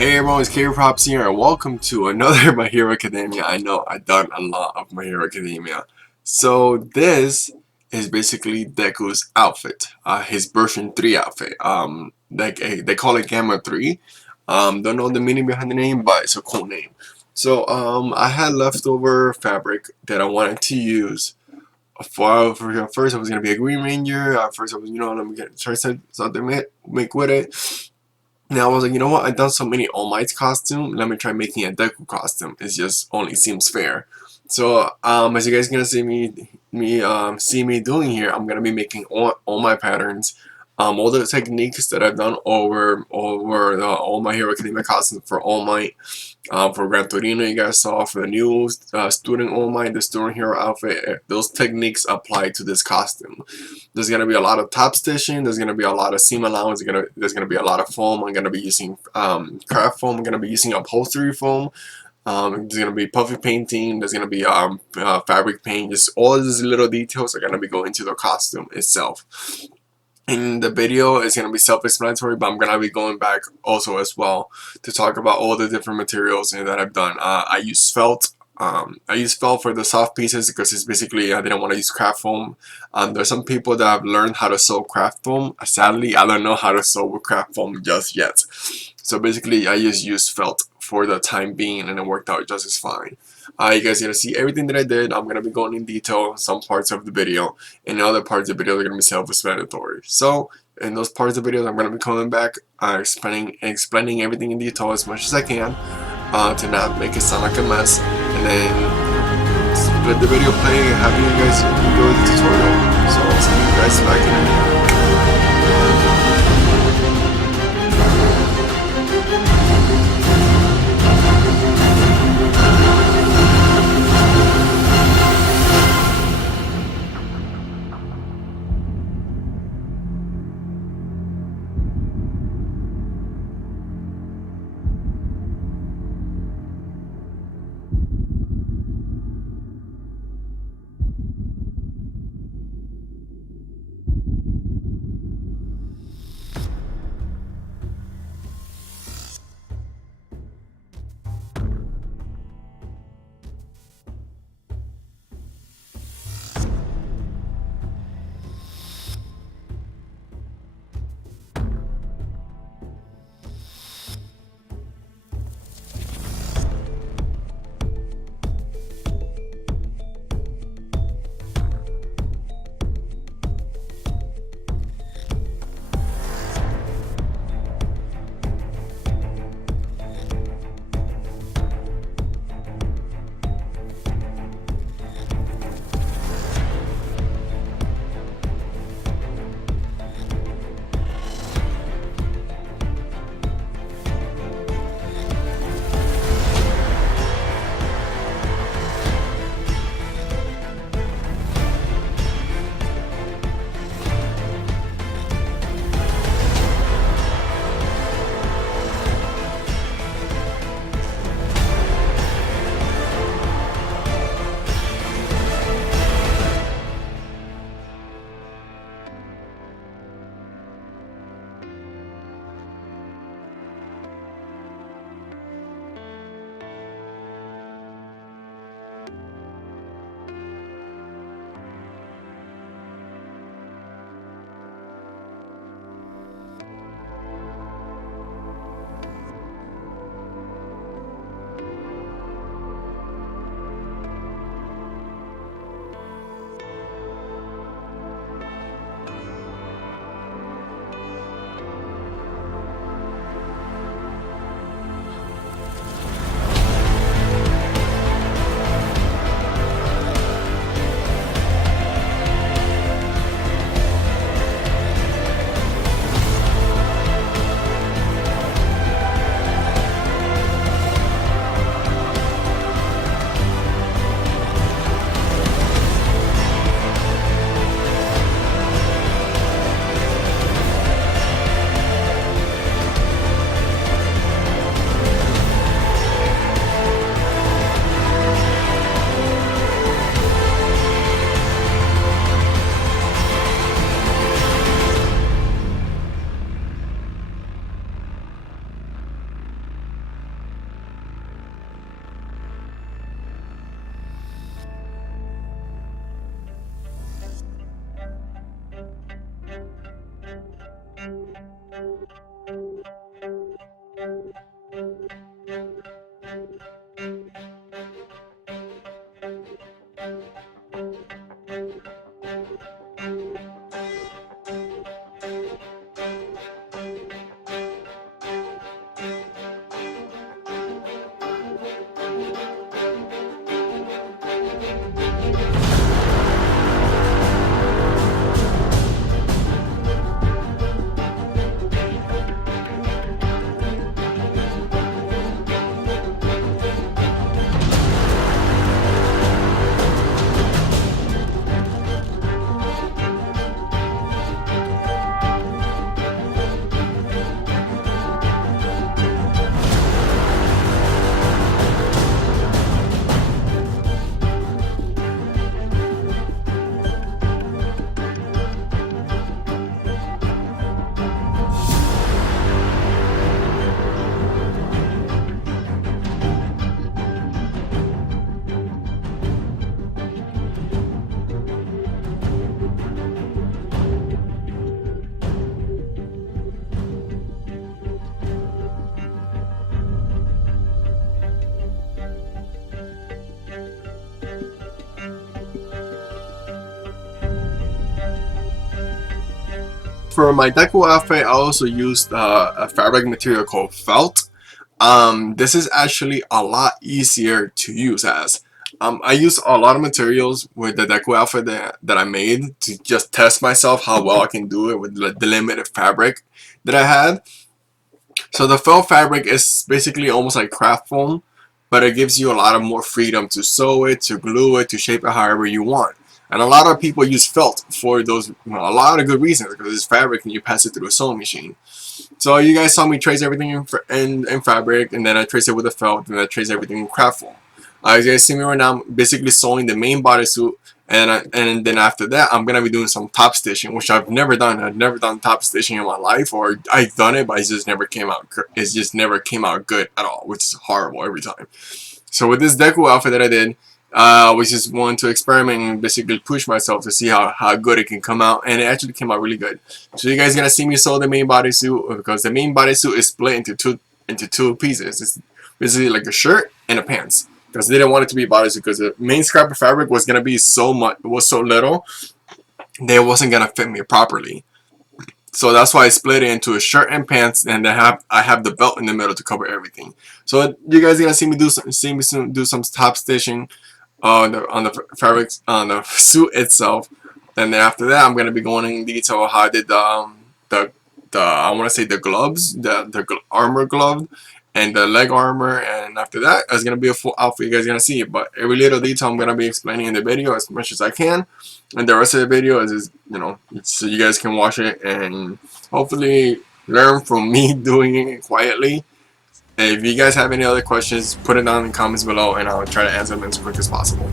Hey everyone, it's K-Props here, and welcome to another My Hero Academia. I know I've done a lot of My Hero Academia. So this is basically Deku's outfit, his version 3 outfit. They call it Gamma 3. Don't know the meaning behind the name, but it's a cool name. So I had leftover fabric that I wanted to use. For first, I was gonna be a Green Ranger. First, I was, I'm gonna try something to make with it. Now I was like, you know what? I've done so many All Might's costume. Let me try making a Deku costume. It just only seems fair. So as you guys gonna see me doing here, I'm gonna be making all my patterns, all the techniques that I've done over the All My Hero Academia costume for All Might. For Gran Torino, you guys saw for the new student All Might, the student hero outfit. Those techniques apply to this costume. There's gonna be a lot of top stitching. There's gonna be a lot of seam allowance. There's gonna be a lot of foam. I'm gonna be using craft foam. I'm gonna be using upholstery foam. There's gonna be puffy painting. There's gonna be fabric paint. Just all of these little details are gonna be going to the costume itself. In the video, it's going to be self-explanatory, but I'm going to be going back also as well to talk about all the different materials that I've done. I use felt. I use felt for the soft pieces because it's basically, I didn't want to use craft foam. There's some people that have learned how to sew craft foam. Sadly, I don't know how to sew with craft foam just yet. So basically, I just used felt for the time being, and it worked out just as fine. You guys are going to see everything that I did. I'm going to be going in detail some parts of the video, and other parts of the video are going to be self-explanatory. So in those parts of the videos, I'm going to be coming back, explaining everything in detail as much as I can, to not make it sound like a mess, and then let the video play and have you guys enjoy the tutorial. So I'll see you guys back in a minute. For my Deku outfit, I also used a fabric material called felt. This is actually a lot easier to use as. I use a lot of materials with the Deku outfit that I made to just test myself how well I can do it with the limited fabric that I had. So the felt fabric is basically almost like craft foam, but it gives you a lot of more freedom to sew it, to glue it, to shape it however you want. And a lot of people use felt for those, a lot of good reasons, because it's fabric and you pass it through a sewing machine. So you guys saw me trace everything in fabric, and then I trace it with a felt, and I trace everything in craft foam. As you guys see me right now, I'm basically sewing the main bodysuit, and then after that, I'm gonna be doing some top stitching, which I've never done. I've never done top stitching in my life, or I've done it, but it just never came out. It just never came out good at all, which is horrible every time. So with this Deku outfit that I did, I was just wanting to experiment and basically push myself to see how good it can come out, and it actually came out really good. So you guys gonna see me sew the main bodysuit, because the main bodysuit is split into two pieces. It's basically like a shirt and a pants, because they didn't want it to be a bodysuit, because the main scrap of fabric was gonna be so much, was so little that it wasn't gonna fit me properly. So that's why I split it into a shirt and pants, and I have the belt in the middle to cover everything. So you guys gonna see me soon do some top stitching on the fabrics on the suit itself. And then after that, I'm gonna be going in detail how I did the I want to say the gloves, the armor glove, and the leg armor. And after that, it's gonna be a full outfit. You guys gonna see it, but every little detail I'm gonna be explaining in the video as much as I can. And the rest of the video is so you guys can watch it and hopefully learn from me doing it quietly. If you guys have any other questions, put it down in the comments below, and I'll try to answer them as quick as possible.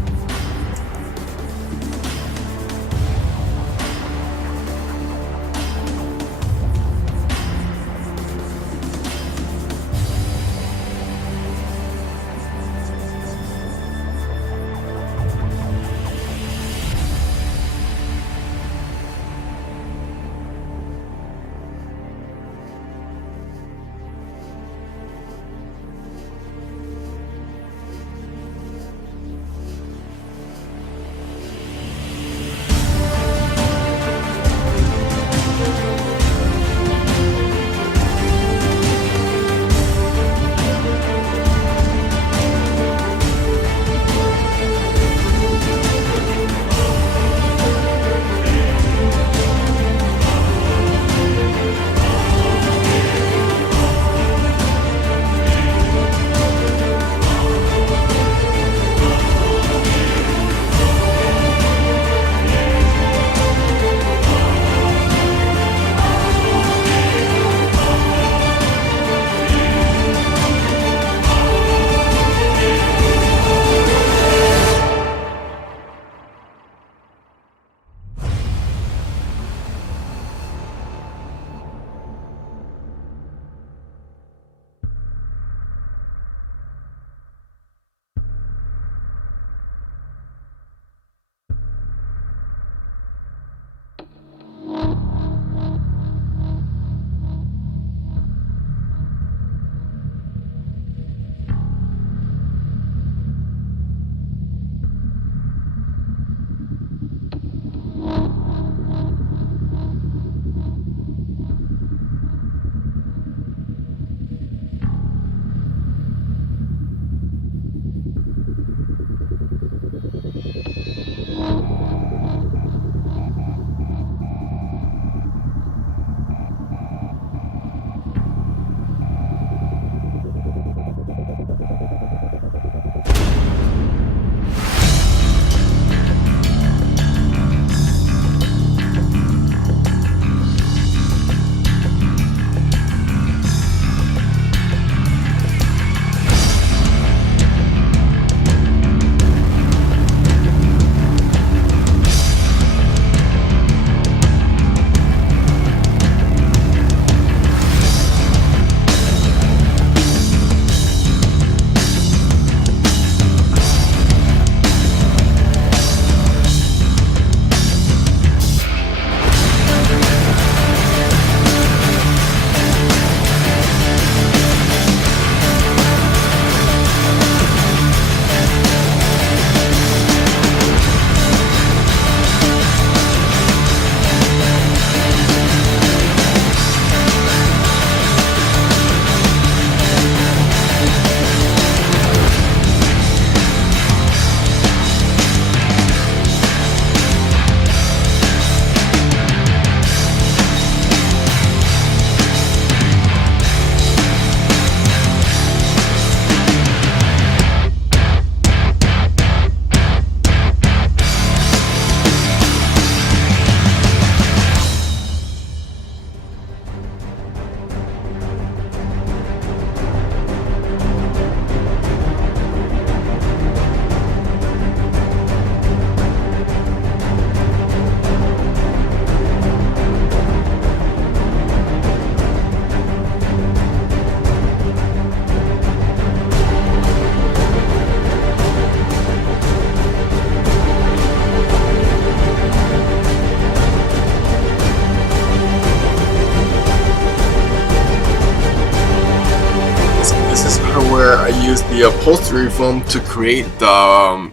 use the upholstery foam to create the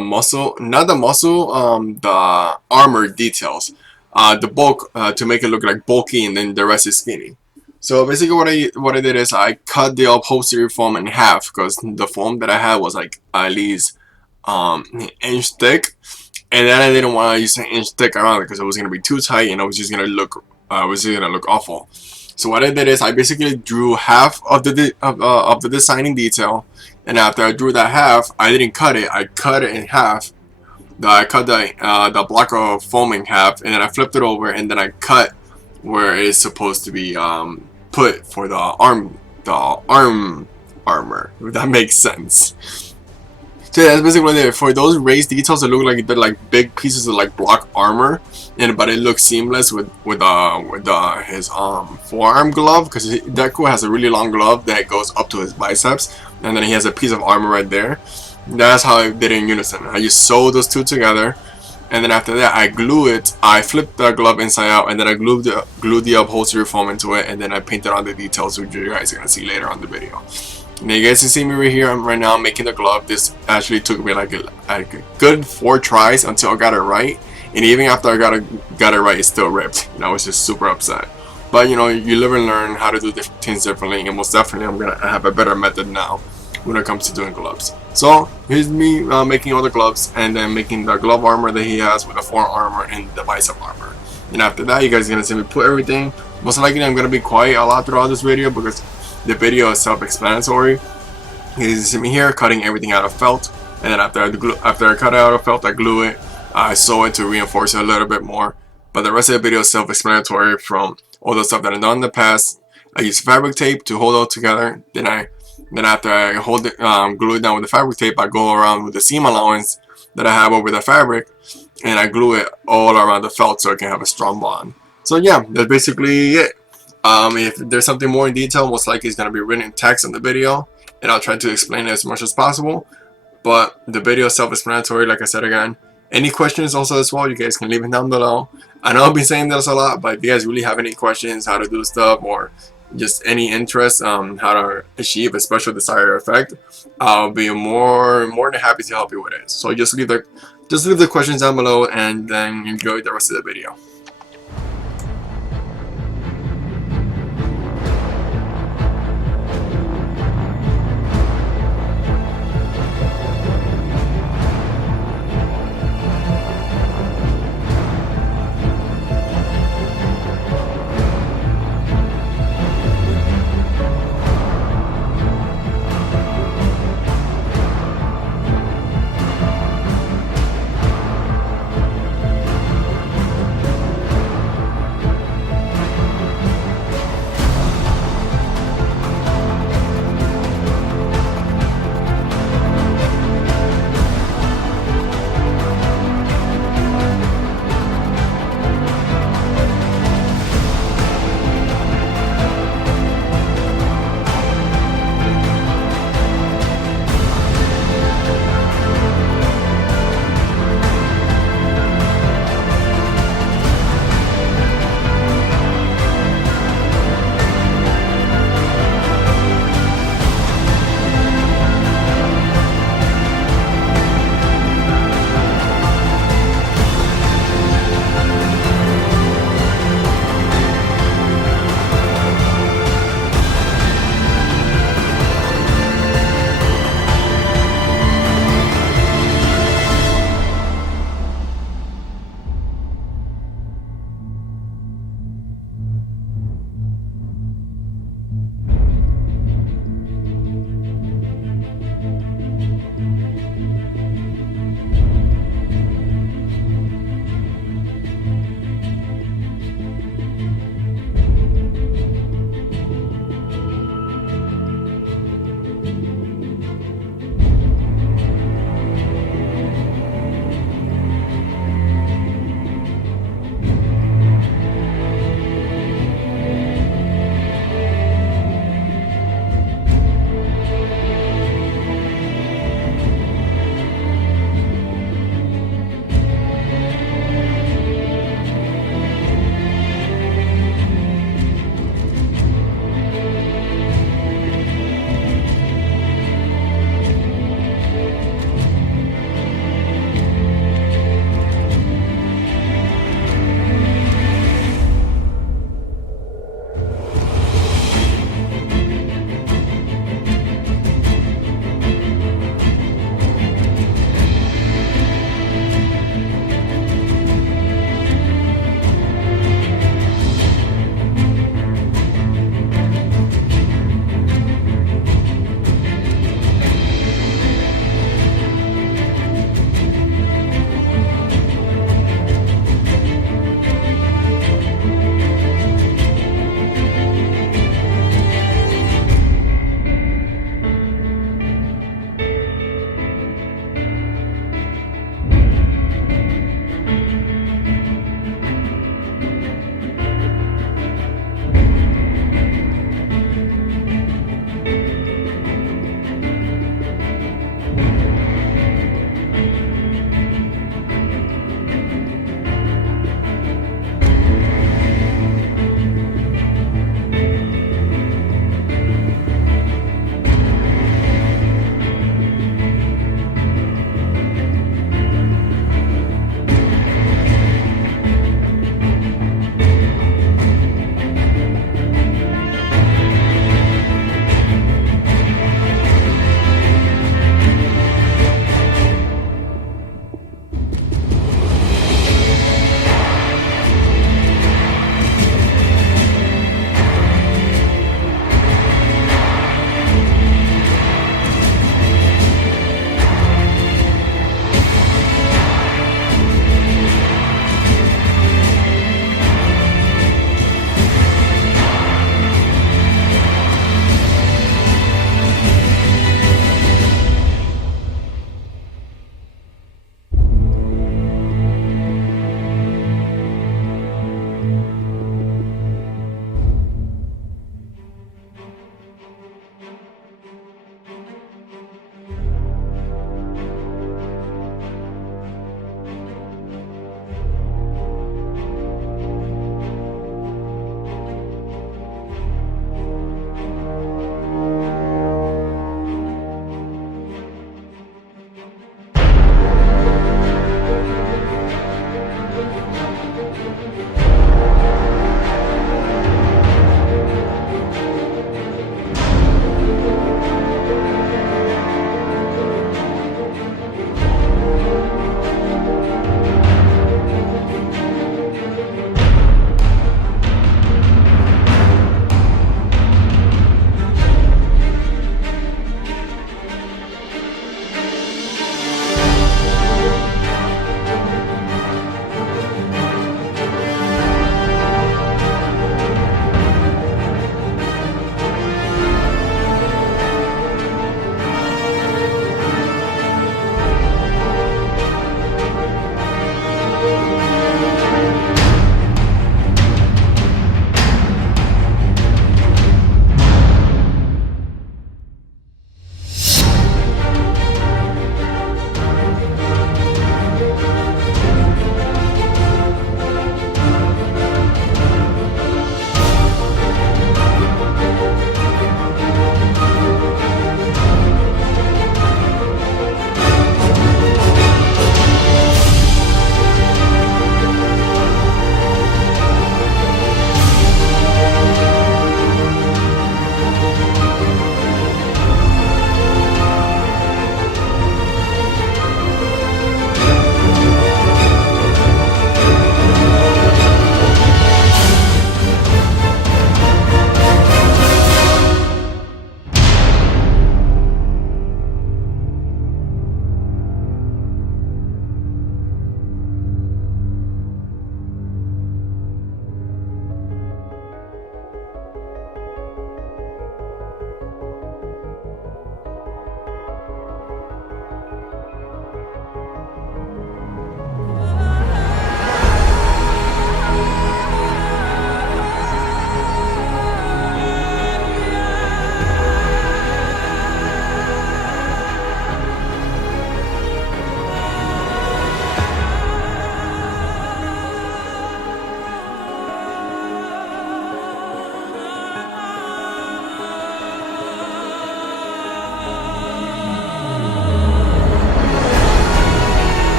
muscle, not the muscle, the armor details, the bulk, to make it look like bulky, and then the rest is skinny. So basically, what I did is I cut the upholstery foam in half because the foam that I had was like at least an inch thick, and then I didn't want to use an inch thick around it because it was gonna be too tight and it was just gonna look awful. So what I did is I basically drew half of the designing detail, and after I drew that half, I didn't cut it. I cut it in half. I cut the block of foam in half, and then I flipped it over, and then I cut where it's supposed to be put for the arm armor. If that makes sense. So yeah, that's basically it. For those raised details, it look like they're like big pieces of like block armor, but it looks seamless with his forearm glove, because Deku has a really long glove that goes up to his biceps, and then he has a piece of armor right there. That's how I did it in unison. I just sewed those two together, and then after that I glue it. I flipped the glove inside out, and then I glued the upholstery foam into it, and then I painted on the details, which you guys are gonna see later on the video. Now you guys can see me right here. Right now I'm making the glove. This actually took me like a good 4 tries until I got it right, and even after I got it right, it still ripped, and I was just super upset. But you know, you live and learn how to do things differently, and most definitely I'm gonna have a better method now when it comes to doing gloves. So here's me making all the gloves, and then making the glove armor that he has with the forearm armor and the bicep armor. And after that, you guys are gonna see me put everything. Most likely I'm gonna be quiet a lot throughout this video because the video is self-explanatory. You see me here cutting everything out of felt, and then after I cut it out of felt, I glue it. I sew it to reinforce it a little bit more. But the rest of the video is self-explanatory from all the stuff that I've done in the past. I use fabric tape to hold it all together. Then after I hold it, glue it down with the fabric tape, I go around with the seam allowance that I have over the fabric, and I glue it all around the felt so it can have a strong bond. So yeah, that's basically it. If there's something more in detail, most likely it's going to be written in text in the video, and I'll try to explain it as much as possible. But the video is self-explanatory, like I said again. Any questions also as well, you guys can leave it down below. I know I've been saying this a lot, but if you guys really have any questions, how to do stuff, or just any interest how to achieve a special desired effect, I'll be more than happy to help you with it. So just leave the questions down below, and then enjoy the rest of the video.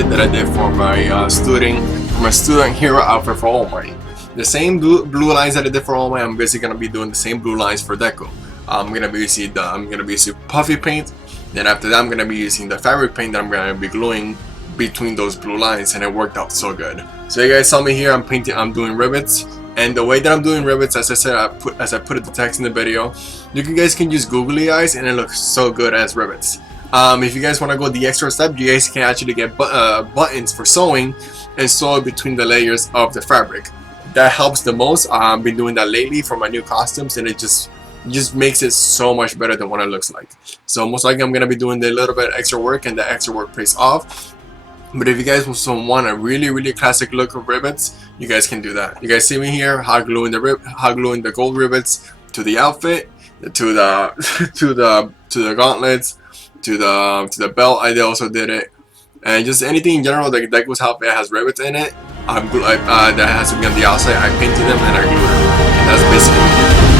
outfit that I did for my student hero outfit for All Might. The same blue lines that I did for All Might, I'm basically gonna be doing the same blue lines for Deku. I'm gonna be using puffy paint. Then after that, I'm gonna be using the fabric paint that I'm gonna be gluing between those blue lines, and it worked out so good. So you guys saw me here. I'm doing rivets, and the way that I'm doing rivets, as I said, as I put the text in the video, you guys can use googly eyes, and it looks so good as rivets. If you guys want to go the extra step, you guys can actually get buttons for sewing and sew it between the layers of the fabric. That helps the most. I've been doing that lately for my new costumes, and it just makes it so much better than what it looks like. So most likely I'm gonna be doing the little bit extra work, and the extra work pays off. But if you guys want a really classic look of rivets, you guys can do that. You guys see me here, hot gluing the gold rivets to the outfit, to the to the gauntlets, to the belt. I also did it, and just anything in general that Deku's outfit has rivets in it. That has to be on the outside. I painted them and I glued them. And that's basically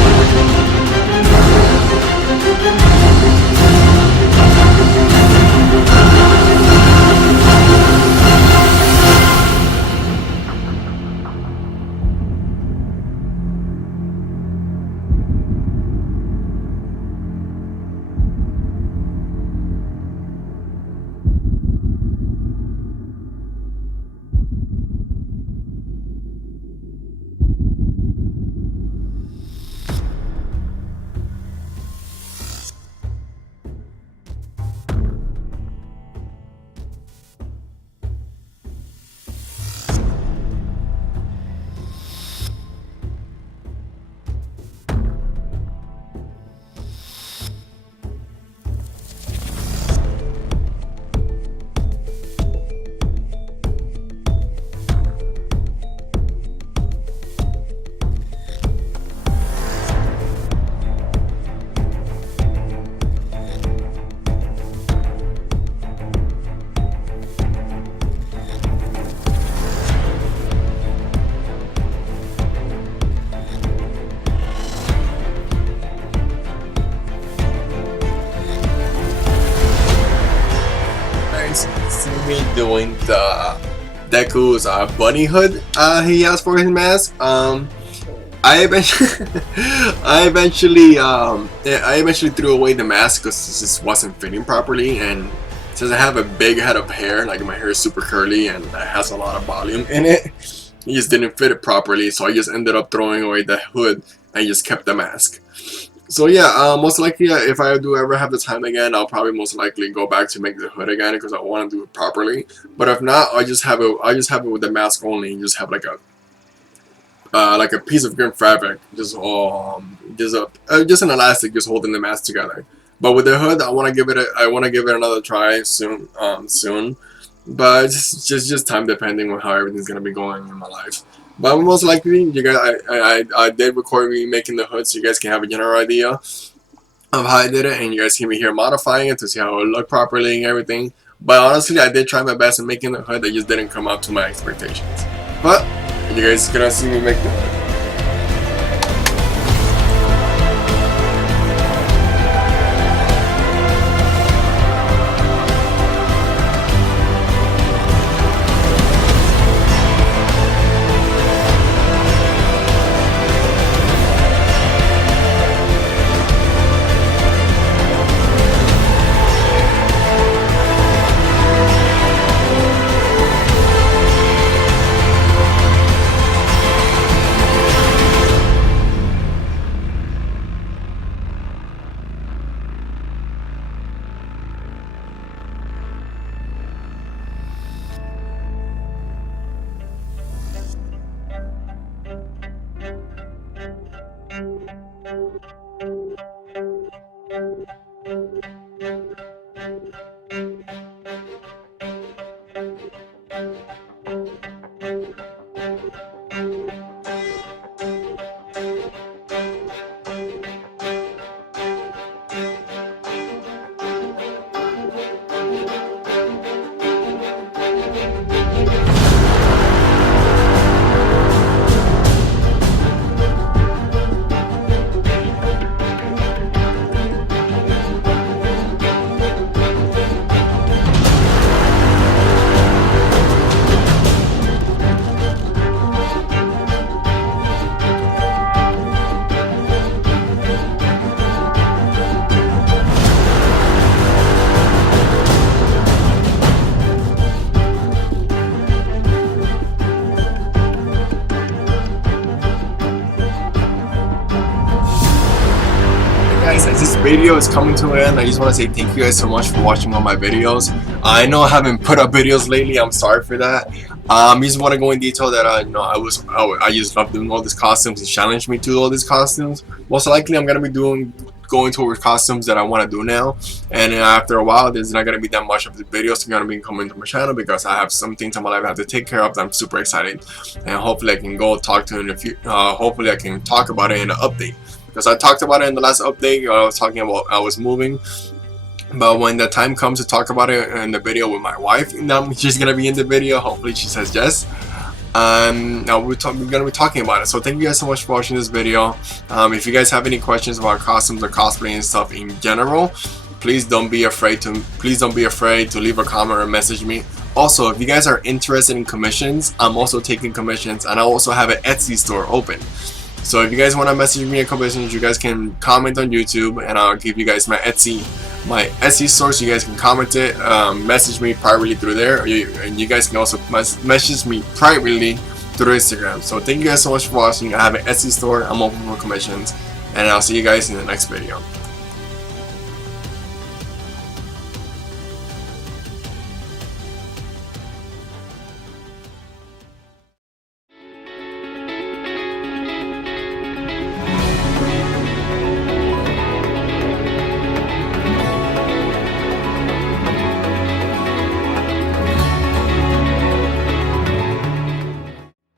see me doing the Deku's bunny hood he has for his mask. I eventually threw away the mask because it just wasn't fitting properly, and since I have a big head of hair, like my hair is super curly and it has a lot of volume in it, it just didn't fit it properly, so I just ended up throwing away the hood and just kept the mask. So yeah, most likely if I do ever have the time again, I'll probably most likely go back to make the hood again because I want to do it properly. But if not, I just have it with the mask only, and just have like a piece of green fabric, just an elastic just holding the mask together. But with the hood, I want to give it another try soon. But it's just time depending on how everything's gonna be going in my life. But most likely, you guys, I did record me making the hood, so you guys can have a general idea of how I did it, and you guys can be here modifying it to see how it looked properly and everything. But honestly, I did try my best in making the hood. It just didn't come up to my expectations. But you guys gonna see me make the hood. guys, as this video is coming to an end, I just want to say thank you guys so much for watching all my videos. I know I haven't put up videos lately, I'm sorry for that. I just want to go in detail that I just love doing all these costumes. It challenged me to do all these costumes. Most likely I'm going to be going towards costumes that I want to do now, and after a while there's not going to be that much of the videos going to be coming to my channel because I have some things in my life I have to take care of that I'm super excited, and hopefully I can go talk to in the future. Hopefully I can talk about it in an update, because I talked about it in the last update. I was talking about I was moving, but when the time comes to talk about it in the video with my wife, she's gonna be in the video. Hopefully she says yes. Now we're gonna be talking about it. So thank you guys so much for watching this video. If you guys have any questions about costumes or cosplay and stuff in general, please don't be afraid to leave a comment or message me. Also, if you guys are interested in commissions, I'm also taking commissions, and I also have an Etsy store open. So if you guys want to message me a commissions, you guys can comment on YouTube, and I'll give you guys my Etsy store, so you guys can comment it, message me privately through there, and you guys can also message me privately through Instagram. So thank you guys so much for watching. I have an Etsy store. I'm open for commissions, and I'll see you guys in the next video.